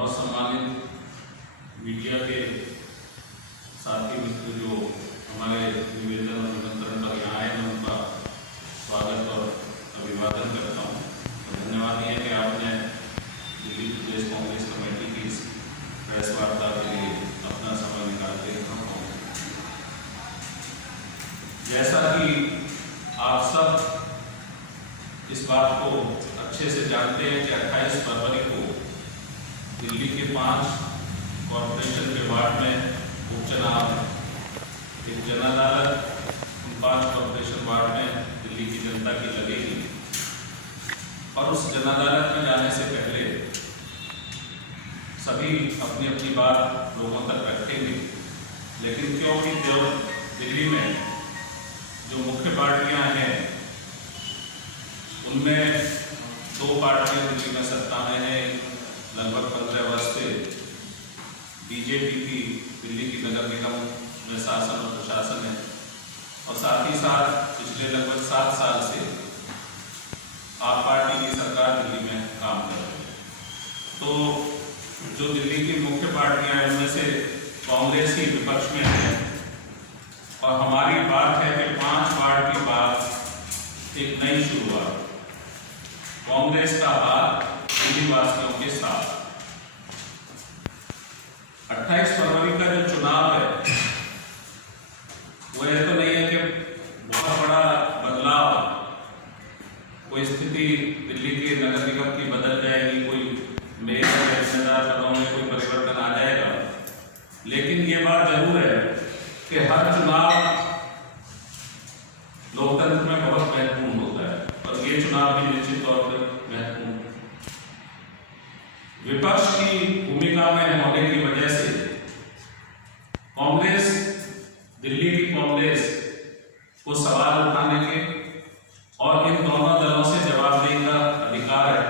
बहुत सम्मानित मीडिया के साथी मित्र जो हमारे निवेदन और निमंत्रण पर यहाँ आए, मैं उनका स्वागत और अभिवादन करता हूँ। धन्यवाद ये कि आपने दिल्ली प्रदेश कांग्रेस कमेटी की इस प्रेस वार्ता के लिए अपना समय निकाल के यहाँ पहुँचे। जैसा कि आप सब इस बात को अच्छे से जानते हैं कि 28 फरवरी को दिल्ली के 5 कॉरपोरेशन के वार्ड में उपचुनाव है। एक जन अदालत उन 5 कॉरपोरेशन वार्ड में दिल्ली की जनता की लगेगी और उस जन अदालत में जाने से पहले सभी अपनी अपनी बात लोगों तक रखेंगे। लेकिन क्योंकि जो दिल्ली में जो मुख्य पार्टियां हैं उनमें 2 पार्टियां दिल्ली में सत्ता में है, लगभग 15 वर्ष से बीजेपी की दिल्ली की नगर निगम में शासन और प्रशासन है और साथ ही साथ पिछले लगभग 7 साल से आप पार्टी की सरकार दिल्ली में काम कर रही है। तो जो दिल्ली की मुख्य पार्टियां हैं उनमें से कांग्रेस ही विपक्ष में है और हमारी बात है कि 5 वार्ड की बात एक नई शुरुआत, कांग्रेस का हाथ दिल्ली वासियों के साथ। 28 फरवरी का जो चुनाव है वो ये तो नहीं है कि बहुत बड़ा बदलाव, कोई स्थिति दिल्ली के नगर निगम की बदल जाएगी, कोई मेयर या जिम्मेदार पदों में कोई परिवर्तन आ जाएगा। लेकिन ये बात जरूर है कि हर चुनाव लोकतंत्र में बहुत महत्वपूर्ण होता है और ये चुनाव भी निश्चित तौर पर महत्वपूर्ण है। विपक्ष की भूमिका में होने की वजह से कांग्रेस, दिल्ली की कांग्रेस को सवाल उठाने के और इन दोनों दलों से जवाब देने का अधिकार है।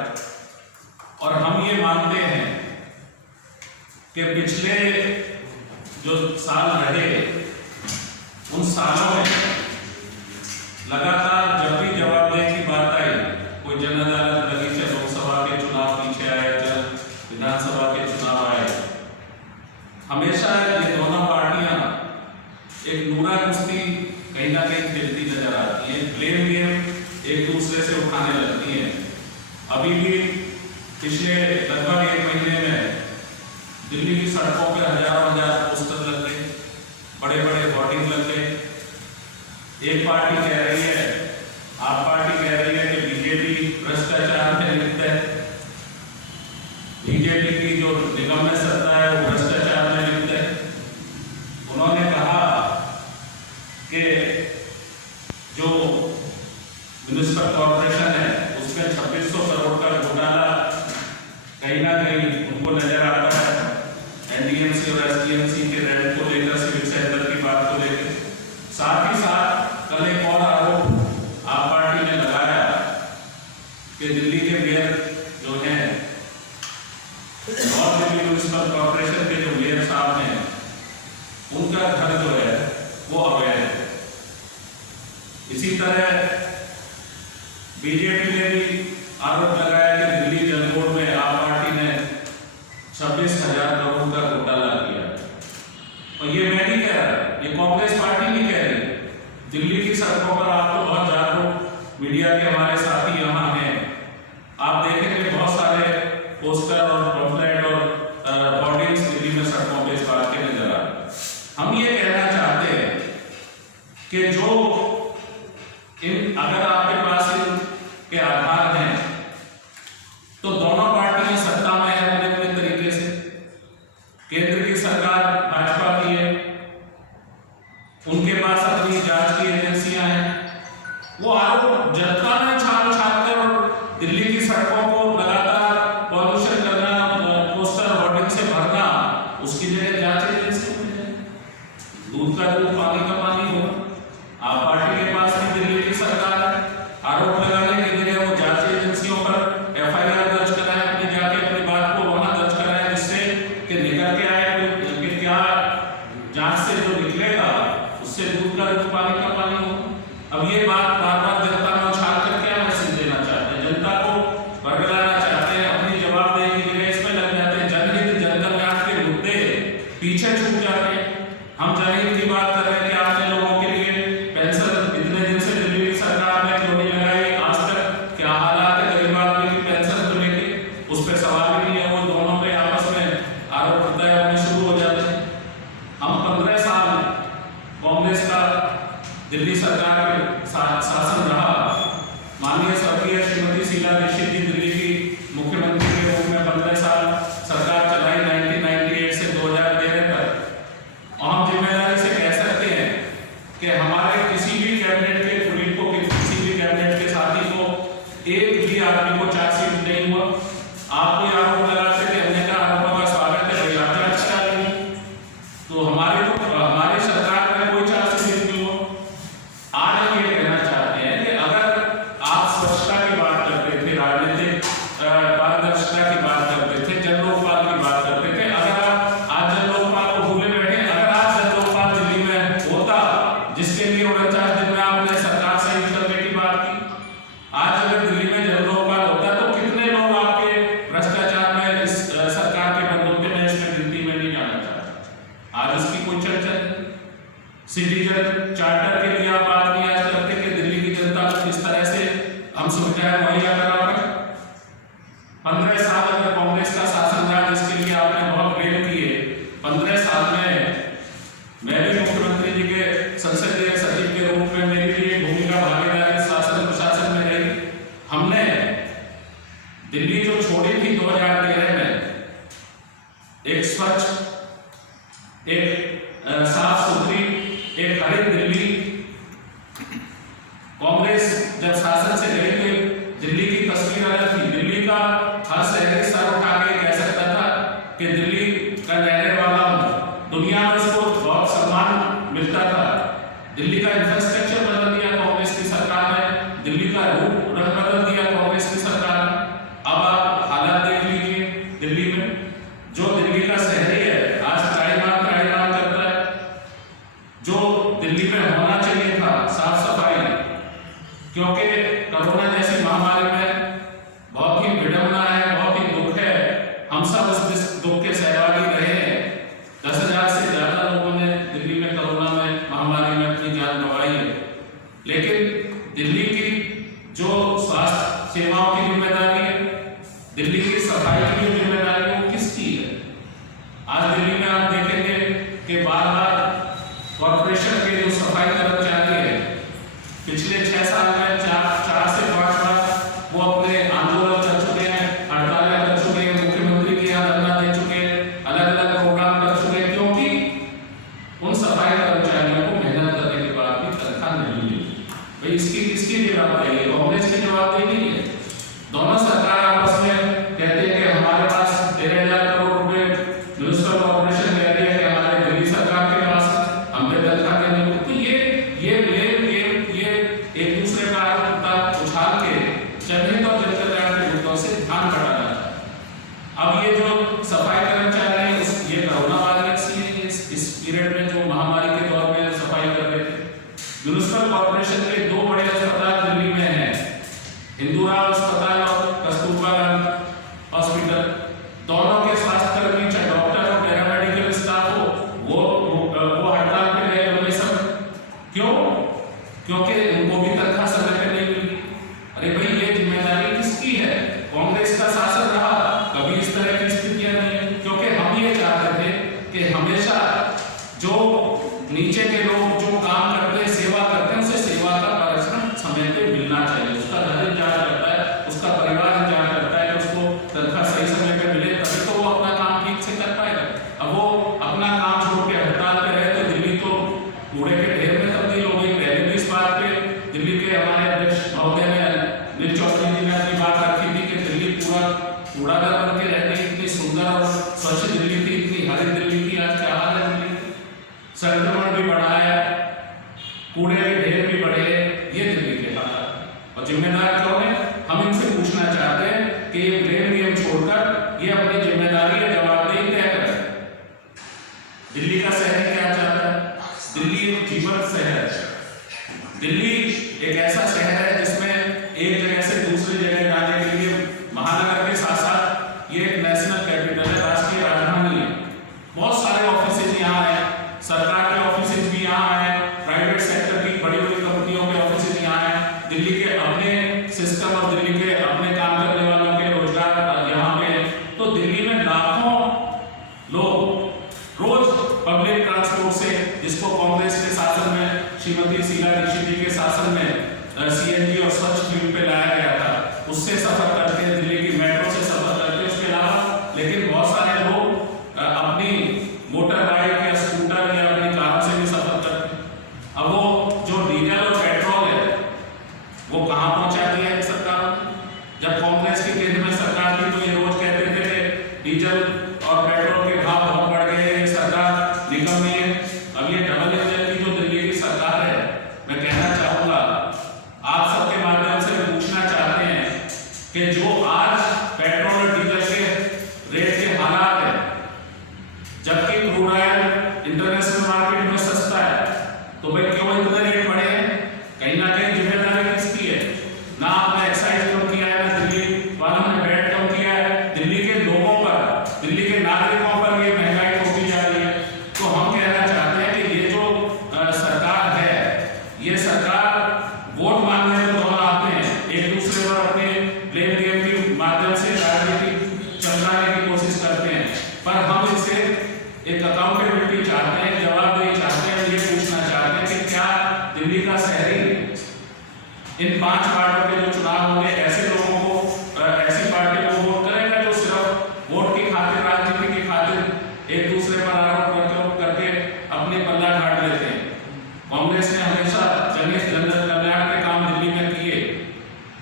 और हम ये मानते हैं कि पिछले जो साल रहे उन सालों में लगातार जब भी जवाबदेही की बात आई, कोई जन अदालत लगी, चाहे लोकसभा के चुनाव पीछे आए, चाहे विधानसभा के चुनाव आए, हमेशा ये दोनों पार्टियां एक नूरा कुश्ती कहीं ना कहीं खेलती नजर आती हैं, ब्लेम गेम एक दूसरे से उठाने लगती हैं। अभी भी पिछले लगभग 1 महीने में दिल्ली की सड़कों पर हजार पोस्टर लग गए, बड़े बड़े होर्डिंग लग गए। एक पार्टी कह रही है, आप पार्टी कह रही है कि बीजेपी भ्रष्टाचार में लिप्त है, बीजेपी की जो निगम में सत्ता है वो भ्रष्टाचार में लिप्त है। उन्होंने कहा कि जो म्युनिसिपल कॉर्पोरेशन है उसमें 2600 करोड़ का घोटाला कहीं ना कहीं उनको नजर आता है। एनडीएमसी और एसडीएमसी के रेंट को लेकर, सिविक सेंटर की बात को लेकर, साथ ही साथ कल एक और आरोप आप पार्टी ने लगाया कि दिल्ली के मेयर जो हैं और दिल्ली म्युनिसिपल कॉर्पोरेशन के जो मेयर साहब हैं उनका घर जो है वो अवैध है। इसी तरह बीजेपी ने भी आरोप लगाया कि दिल्ली जल बोर्ड में आप पार्टी ने 26,000 करोड़ का घोटाला किया। और ये मैं नहीं कह रहा, ये कांग्रेस पार्टी नहीं कह रही। दिल्ली की सड़कों पर आप तो बहुत जागरूक मीडिया के हमारे साथी यहाँ हैं, आप देखेंगे बहुत सारे पोस्टर और पम्फलेट और होर्डिंग्स दिल्ली में सड़कों पर इस बात के नजर आ रहे। हम ये कहना चाहते हैं कि जो अगर आपके पास इनके आधार हैं तो दोनों पार्टियां सत्ता में है अपने अपने तरीके से। केंद्र की सरकार भाजपा की है, उनके पास अपनी जांच की एजेंसियां हैं, वो आरोप जनता में छाप कर और दिल्ली की सड़कों को लगातार पॉल्यूशन करना, पे सवाल ही नहीं है, वो दोनों पे आपस में आरोप प्रत्यारोप में शुरू हो जाते हैं। हम 15 साल कांग्रेस का दिल्ली सरकार के शासन रहा। माननीय स्वर्गीय श्रीमती शीला दीक्षित जी दिल्ली की मुख्यमंत्री के रूप में 15 साल सरकार चलाई 1998 से 2013 तक। और हम जिम्मेदारी से कह सकते हैं कि हमारे किसी भी कैबिनेट के पुलिस को, किसी भी कैबिनेट के साथी को, एक भी आदमी को चार्जशीट नहीं हुआ। आपको ये आरोप लगाते थे, हमने कहा आरोपों का स्वागत है, आप जांच करा लेंगे। तो हमारी सरकार में कोई चार्जशीट नहीं हुआ। आज हम ये कहना चाहते हैं कि अगर आप स्वच्छता की बात करते थे, राजनीतिक पारदर्शिता की बात करते थे, जन लोकपाल की बात करते थे, अगर आप आज जन लोकपाल को भूले बैठे, अगर आज जन लोकपाल दिल्ली में होता जिसके लिए 49 दिन में आपने सरकार संयुक्त करने की बात की, आज अगर दिल्ली में जन लोकपाल होता तो कितने लोग आपके भ्रष्टाचार में इस सरकार के बंदों में इसमें गिनती में नहीं आना चाहते। आज उसकी कोई चर्चा नहीं। सिटीजन चार्टर के लिए आप बात नहीं आज करते कि दिल्ली की जनता को किस तरह से हम सुविधाएं मुहैया करा पाए। 15 साल अगर कांग्रेस का शासन रहा, जिसके लिए आपने बहुत प्रेम किए, 15 साल में मैं भी मुख्यमंत्री जी के संसदीय सचिव के रूप में मेरी भी एक भूमिका भागीदारी शासन प्रशासन में रही। हमने दिल्ली जो छोड़ी थी 2013 में, एक स्वच्छ, एक साफ सुथरी, एक हरित दिल्ली। कांग्रेस जब शासन से गई तो दिल्ली की तस्वीर अलग थी। दिल्ली का हर शहरी सर उठा के कह सकता था कि दिल्ली का रहने वाला हूं, दुनिया में उसको बहुत सम्मान मिलता था। दिल्ली का इंफ्रास्ट्रक्चर बदल दिया कांग्रेस की सरकार ने, दिल्ली का रूप रंग बदल दिया कांग्रेस की सरकार ने। अब आप हालात देख लीजिए दिल्ली में, जो दिल्ली का शहरी है आज त्राहिमाम करता है। जो दिल्ली में होना चाहिए था साफ सफाई, क्योंकि कोरोना जैसी महामारी में बहुत ही विडंबना है, बहुत ही दुख है, हम सब उस दुख के सहभागी रहे हैं। 10,000 से ज्यादा लोगों ने दिल्ली में कोरोना में महामारी में अपनी जान गंवाई है। लेकिन दिल्ली की जो स्वास्थ्य सेवाओं की जिम्मेदारी है, दिल्ली की सफाई की जो जिम्मेदारी है, वो किसकी है? आज दिल्ली में आप देखेंगे कि बार-बार कॉर्पोरेशन के जो सफाई कर्मचारी हैं, पिछले 6 साल में 4 से 5 बार वो अपने आंदोलन कर चुके हैं, हड़तालें कर चुके हैं, मुख्यमंत्री के यहाँ धरना दे चुके हैं, अलग-अलग प्रोग्राम कर चुके हैं, क्योंकि उन सफाई कर्मचारियों को मेहनत करने के बाद भी तनख्वाह नहीं मिली। भाई इसकी किसकी जवाबदेही है? कांग्रेस की जवाबदेही नहीं है। दोनों सरकार आपस में कहते हैं कि हमारे पास 13,000 करोड़ रुपए म्युनिसिपल कॉर्पोरेशन कह रही है कि हमारे दिल्ली सरकार के पास हमने तनख्वाह देने को, तो ये एक दूसरे का आरोप उछाल के जनहित और जनकल्याण के मुद्दों से ध्यान हटाना है। अब ये जो सफाई कर्मचारी हैं, ये कोरोना वायरस से इस पीरियड में जो महामारी के दौर में सफाई कर रहे थे। म्युनिसिपल कॉर्पोरेशन के 2 बड़े अस्पताल दिल्ली में हैं, इंदिरा अस्पताल और कस्तूरबा गांधी हॉस्पिटल। दोनों के स्वास्थ्यकर्मी, चाहे डॉक्टर और पैरामेडिकल स्टाफ हो, वो हड़ताल पे गए लंबे समय। क्यों? क्योंकि उनको भी तनख्वाह समय पे नहीं मिली। अरे भाई ये जिम्मेदारी किसकी है? कांग्रेस का शासन रहा, कभी इस तरह की स्थितियां नहीं है। क्योंकि हम ये चाहते थे कि हमेशा जो नीचे के लोग जो काम करते हैं, सेवा करते हैं, उसे सेवा का परिश्रम समय पे मिलना चाहिए। उसका घर इंतजार करता है, उसका परिवार इंतजार करता है कि उसको तनख्वाह सही समय पे मिले, तभी तो वो अपना काम ठीक से कर पाएगा। अब वो अपना काम छोड़ के हड़ताल पे रहे तो दिल्ली तो कूड़े के ढेर में तब्दील हो गई। पहले भी इस बात पे दिल्ली के हमारे अध्यक्ष महोदय ने, नील चौधरी जी ने अपनी बात रखी थी कि दिल्ली पूरा कूड़ाघर बन के रह गई। इतनी सुंदर और स्वच्छ दिल्ली थी, इतनी हरित दिल्ली थी, आज क्या हाल है दिल्ली? संक्रमण भी बढ़ा है, कूड़े के ढेर भी बढ़े, ये दिल्ली के हालात। और जिम्मेदार कौन है? हम इनसे पूछना चाहते हैं कि ये ब्लेम गेम छोड़कर ये अपनी जिम्मेदारी या जवाबदेही तय करें। दिल्ली का शहर क्या चाहता है? दिल्ली एक जीवंत शहर है। दिल्ली एक ऐसा शहर है जिसमें एक जगह से दूसरी जगह जाने के लिए महानगर के साथ साथ ये एक नेशनल कैपिटल है, राष्ट्रीय राजधानी है। बहुत सारे ऑफिसेज यहाँ हैं, सरकार के ऑफिसेज भी यहाँ हैं, प्राइवेट सेक्टर की बड़ी बड़ी कंपनियों के ऑफिसेज यहाँ हैं। दिल्ली के अपने सिस्टम और दिल्ली के अपने काम करने वालों के रोजगार यहाँ पे तो दिल्ली में लाखों लोग रोज पब्लिक ट्रांसपोर्ट से, जिसको कांग्रेस के शासन में, श्रीमती शीला दीक्षित जी के शासन में सीएनजी और स्वच्छ फ्यूल पे लाया गया था, उससे सफर करते हैं, दिल्ली की मेट्रो से सफर करते हैं। उसके अलावा लेकिन बहुत सारे लोग अपनी मोटर बाइक या स्कूटर या अपनी कार से भी सफर करते हैं। अब वो जो डीजल और पेट्रोल है वो कहाँ पहुंचा दिया है सरकार ने? जब कांग्रेस की केंद्र में सरकार थी तो ये रोज कहते थे डीजल और पेट्रोल के भाव बहुत बढ़ गए हैं, सरकार निकम नहीं है। अब ये डबल इंजन की जो दिल्ली की सरकार है, मैं कहना चाहूंगा, आप सबके माध्यम से पूछना चाहते हैं कि जो आज पेट्रोल और डीजल के रेट के हालात है, जबकि क्रूड ऑयल इंटरनेशनल मार्केट में सस्ता है, तो भाई क्यों इतने रेट बढ़े हैं? कहीं ना कहीं जिम्मेदारी किसकी है? ना आपने एक्साइज कम किया है, ना दिल्ली वालों ने वैट कम किया है। दिल्ली के लोगों पर, दिल्ली के नागरिकों पर ये महंगाई थोपी जा रही है। तो हम कहना चाहते हैं कि ये जो सरकार है, ये सरकार वोट मांगने में दोनों आते हैं, एक दूसरे पर अपने ब्लेम गेम के माध्यम से राजनीति चमकाने की कोशिश करते हैं, पर हम इनसे एक अकाउंटेबिलिटी चाहते हैं, जवाबदेही चाहते हैं। ये पूछना चाहते हैं कि क्या दिल्ली का शहरी इन 5 वार्डों के जो चुनाव होंगे, ऐसे लोगों को, ऐसी पार्टी को वोट करेगा जो सिर्फ वोट की खातिर, राजनीति की खातिर एक दूसरे पर आरोप प्रत्यारोप करके अपने पल्ला ढांढ लेते हैं। कांग्रेस ने हमेशा जन कल्याण के काम दिल्ली में किए।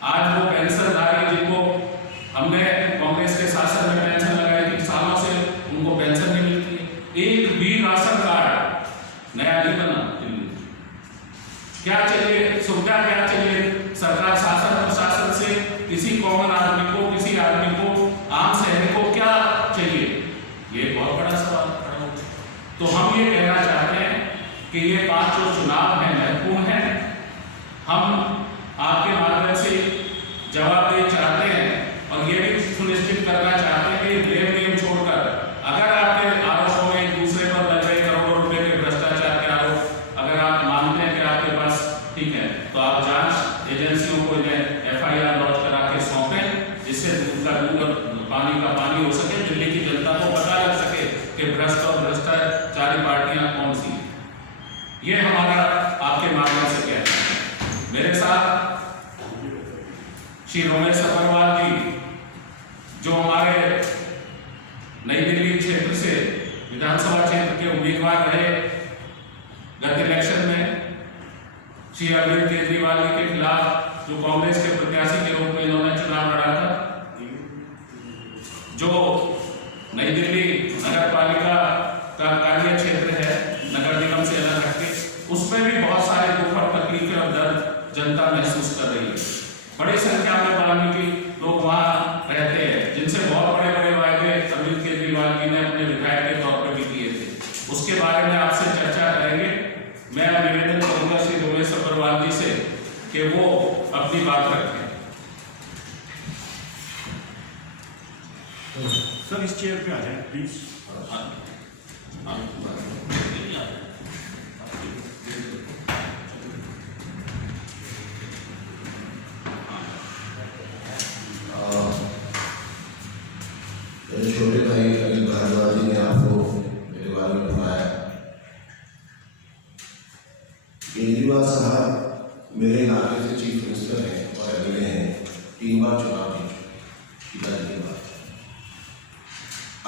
आज वो पेंशनधारी जिनको हमने कांग्रेस के शासन में पेंशन लगाई थी, सालों से उनको पेंशन नहीं मिलती। एक भी राशन कार्ड नया नहीं बना दिल्ली। क्या चाहिए? सुविधा क्या चाहिए? सरकार, शासन, प्रशासन से किसी कॉमन आदमी को, किसी आदमी को, आम शहरी को क्या चाहिए? ये बहुत बड़ा सवाल खड़ा होता है। तो हम ये कहना चाहते हैं कि ये 5 जो चुनाव हैं महत्वपूर्ण हैं। हम आपके माध्यम से जवाबदेही चाहते हैं और ये भी सुनिश्चित करना चाहते हैं कि ब्लेम गेम छोड़कर, अगर आपके आरोपों में एक दूसरे पर लग रहे करोड़ों रुपए के भ्रष्टाचार के आरोप अगर आप मानते हैं कि आपके पास, ठीक है, तो आप जांच एजेंसियों को FIR लॉन्च करा के सौंपें, जिससे दूध का दूध और पानी का पानी हो सके, दिल्ली की जनता को पता लग सके कि भ्रष्ट और भ्रष्टाचारी पार्टियां कौन सी। ये हमारा आपके माध्यम से कहना है। मेरे साथ श्री रमेश अग्रवाल जी, जो हमारे नई दिल्ली क्षेत्र से विधानसभा क्षेत्र के उम्मीदवार रहे गत इलेक्शन में, श्री अरविंद केजरीवाल जी के खिलाफ जो कांग्रेस के प्रत्याशी के रूप में इन्होंने चुनाव लड़ा था, जो नई दिल्ली नगर पालिका का कार्य क्षेत्र है, नगर निगम से अलग रखके, उसमें भी बहुत सारे दुख और तकलीफें और दर्द जनता महसूस कर रही है। बड़ी संख्या में वाल्मीकि लोग वहाँ रहते हैं, जिनसे बहुत बड़े बड़े वायदे अरविंद केजरीवाल जी ने अपने विधायक के तौर पर भी किए थे। उसके बारे में आपसे चर्चा करेंगे। मैं निवेदन करूंगा श्री रमेश अग्रवाल जी से कि वो अपनी बात रखें। सर, इस चेयर पे आ जाए प्लीज। मेरे छोटे भाई अनिल भारद्वाज जी ने आपको मेरे बारे में बताया। केजरीवाल साहब मेरे इलाके से चीफ मिनिस्टर हैं और एमएलए हैं, 3 बार चुनाव जीत चुके पिताजी के बाद।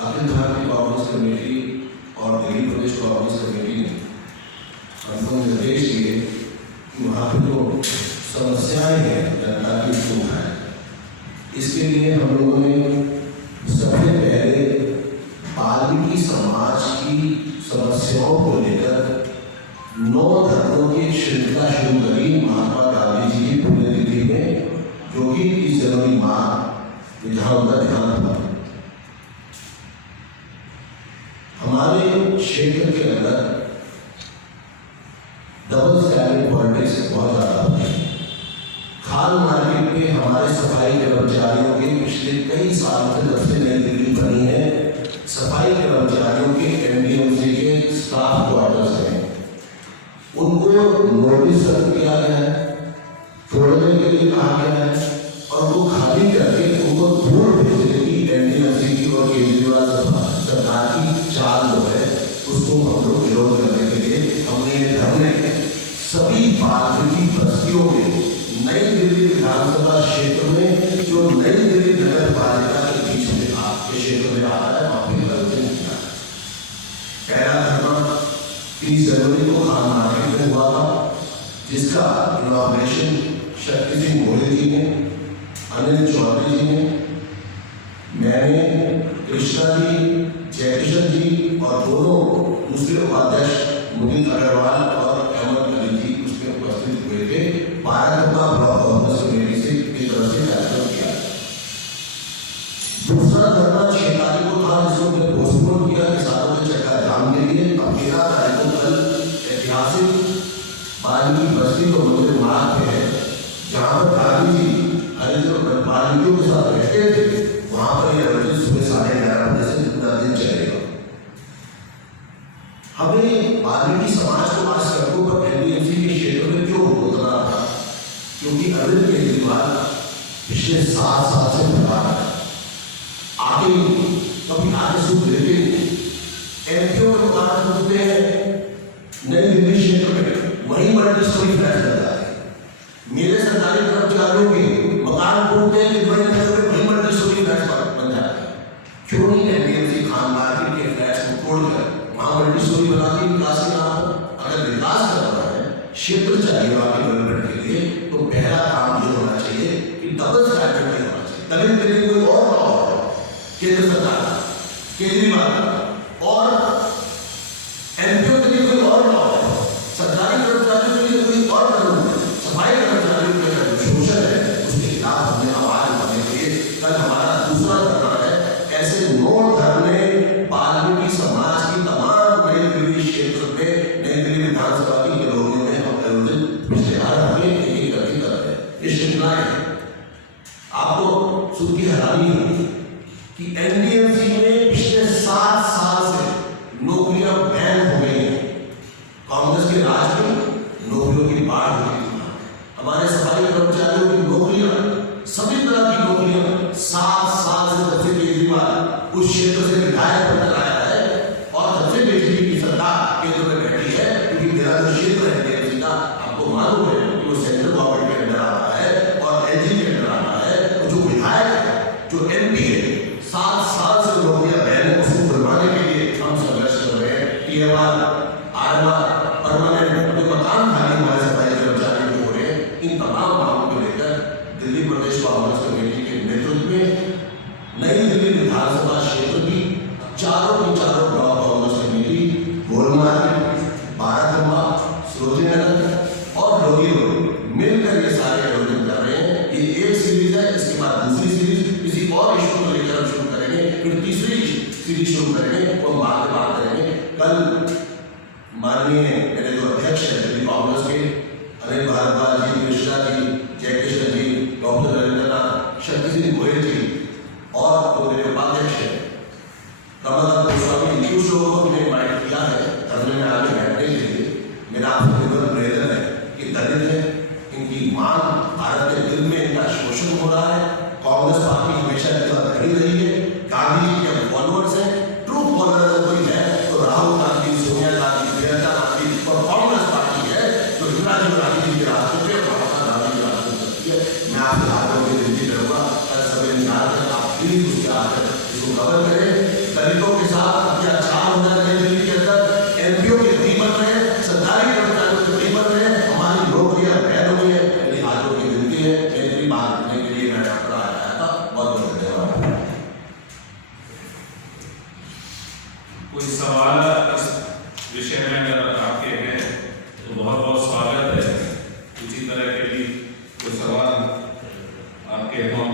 अखिल भारतीय कांग्रेस कमेटी और दिल्ली प्रदेश कांग्रेस कमेटी ने हमको निर्देश दिए कि वहाँ पर जो समस्याएं हैं जनता की, उसको उठाएं। इसके लिए हम लोगों ने सबसे पहले वाल्मीकि समाज की समस्याओं को लेकर 9 धर्मों की श्रृंखला शुरू करी महात्मा गांधी जी की पुण्यतिथि में, जो कि 30 जनवरी माह विधान का ध्यान था। हमारे क्षेत्र के अंदर डबल स्टैंडर्ड पॉलिटिक्स बहुत ज़्यादा होती है। खान मार्केट में हमारे सफाई कर्मचारियों के पिछले कई साल से, जब से नई दिल्ली बनी है, सफाई कर्मचारियों के एमडीएमसी के स्टाफ क्वार्टर्स हैं, उनको नोटिस रद्द किया गया है, छोड़ने के लिए कहा गया है और वो खाली करके उनको दूर भेजने की एमडीएमसी की और केजरीवाल सरकार की चाल जो है उसको हम लोग विरोध करने के लिए हमने धरने सभी बाल्मीकि बस्तियों में नई दिल्ली विधानसभा क्षेत्र में जो नई दिल्ली नगर पालिका के बीच में आपके क्षेत्र में आता है वहां पर आयोजन किया। पहला धरना 30 जनवरी को खान मार्केट में हुआ था, जिसका इनॉग्रेशन शक्ति सिंह गोयल जी ने, अनिल चौधरी जी ने, मैंने, कृष्णा जी, जयकिशन जी और दोनों दूसरे उपाध्यक्ष मुनीत अग्रवाल और अहमद अली जी उसमें उपस्थित हुए थे। बारागंगा ब्लॉक कांग्रेस कमेटी से इस तरह से कार्यक्रम किया। दूसरा धरना 6 तारीख को था, जिसको मैंने पोस्टपोन किया किसानों के चक्का जाम के लिए। अब 13 तारीख को कल ऐतिहासिक बाल्मीकि बस्ती को मंदिर मार्ग पे है, जहाँ पर गांधी जी हरिजन बाल्मीकियों के साथ रहते थे, वहां पर यह आयोजन सुबह 11:30 बजे से पूरा दिन चलेगा। हमें बाल्मीकि समाज को आज सड़कों पर एनडीएमसी के क्षेत्र में क्यों उतरना था? क्योंकि अरविंद केजरीवाल पिछले 7 साल से फरार है, आगे कभी आगे सुख लेते नहीं। एमपीओ में मकान ढूंढते हैं नई दिल्ली क्षेत्र में, वही मल्टी-स्टोरी फ्लैट बन जाते हैं। मेरे सरकारी कर्मचारियों के मकान ढूंढते हैं कि बड़े नगर में वही मल्टी-स्टोरी फ्लैट बन जाते हैं। क्यों नहीं एनडीएमसी खान मार्केट के फ्लैट्स को तोड़कर वहां मल्टी-स्टोरी बनाती विकास के नाम पर? अगर विकास करना है, क्षेत्र चाहिए वहां की डेवलपमेंट के लिए, तो पहला काम ये होना चाहिए कि डबल स्टैंडर्ड नहीं होना चाहिए। तभी दिल्ली कोई और ना हो, केंद्र सरकार केजरीवाल और एमपीओ के लिए कोई और ना हो, सरकारी कर्मचारियों के लिए कोई और कानून है, सफाई कर्मचारियों के लिए शोषण है, उसके खिलाफ हमने आवाज उठाने के लिए कल हमारा दूसरा धरना है। ऐसे 9 धरने बाल्मीकि समाज की तमाम नई दिल्ली क्षेत्र में, नई दिल्ली विधानसभा की कॉलोनियों में हम आयोजन पिछले 8 महीने एक करके कर रहे हैं। ये श्रृंखलाएं हैं। आपको सुन की हैरानी होगी कि एनडीएमसी में पिछले 7 साल से नौकरियां बैन हो गई हैं। कांग्रेस के राज में नौकरियों की बाढ़ हो गई थी। हमारे सफाई कर्मचारियों की नौकरियां, सभी तरह की नौकरियां 7 साल से जब से केजरीवाल उस क्षेत्र से विधायक बनकर आया है और जब से बीजेपी की सरकार केंद्र में बैठी है, क्योंकि मेरा जो क्षेत्र है एनडीएमसी का, आपको मालूम है कि वो सेंट्रल गवर्नमेंट के अंदर आता है और एलजी के अंदर आता है। जो विधायक है, जो एमपी है, 7 साल से नौकरियां बैन है, उसको बुलवाने के लिए हम संघर्ष कर रहे हैं। टीएमआर, आरआर, परमानेंट अपने मकान खाली हमारे सफाई कर्मचारियों को हो रहे हैं। इन तमाम मांगों को लेकर दिल्ली प्रदेश कांग्रेस कमेटी के नेतृत्व में नई दिल्ली विधानसभा क्षेत्र की चारों ब्लॉक कांग्रेस कमेटी गोल मार्केट, बारागंगा, सरोजिनी नगर और लोधी रोड मिलकर ये सारे आयोजन कर रहे हैं। ये एक सीरीज है, इसके बाद दूसरी सीरीज किसी और इशू को लेकर हम शुरू करेंगे, फिर तीसरी सीरीज शुरू करेंगे, वो हम बाद में बात करेंगे। कल माननीय मेरे जो अध्यक्ष है दिल्ली कांग्रेस के, अनिल भारद्वाज जी, कृष्णा जी, जयकिशन जी, डॉक्टर नरेंद्रनाथ, शक्ति सिंह गोयल जी और जो मेरे उपाध्यक्ष है रमाकांत गोस्वामी, कुछ लोगों को हमने इन्वाइट किया है धरने में आगे बैठने के लिए। मेरा आपसे निवेदन है कि दलित है, इनकी मांग, भारत के दिल में इनका शोषण हो रहा है। कांग्रेस पार्टी हमेशा इनके साथ खड़ी रही है। गांधी जी के फॉलोअर्स हैं, ट्रू फॉलोअर कोई है तो राहुल गांधी, सोनिया गांधी, प्रियंका गांधी, और कांग्रेस पार्टी है जो इंदिरा गांधी जी के रास्ते पे, महात्मा गांधी के रास्ते पे चलती है। मैं आपसे हाथ जोड़ के विनती करूंगा, कल सभी निकाल कर आप प्लीज उसके आकर इसको कवर करें। दलितों के साथ अत्याचार हो रहा है दिल्ली के अंदर, एमपीओ के नहीं बन रहे हैं, सरकारी कर्मचारियों के नहीं बन रहे हैं, हमारी नौकरियां बैन हुई है। मेरी हाथ जोड़ के विनती है, मेरी बात करने के लिए मैं डॉक्टर आया था। बहुत बहुत धन्यवाद। कोई सवाल इस विषय में अगर आपके हैं तो बहुत बहुत स्वागत है। इसी तरह के भी कोई सवाल आपके हों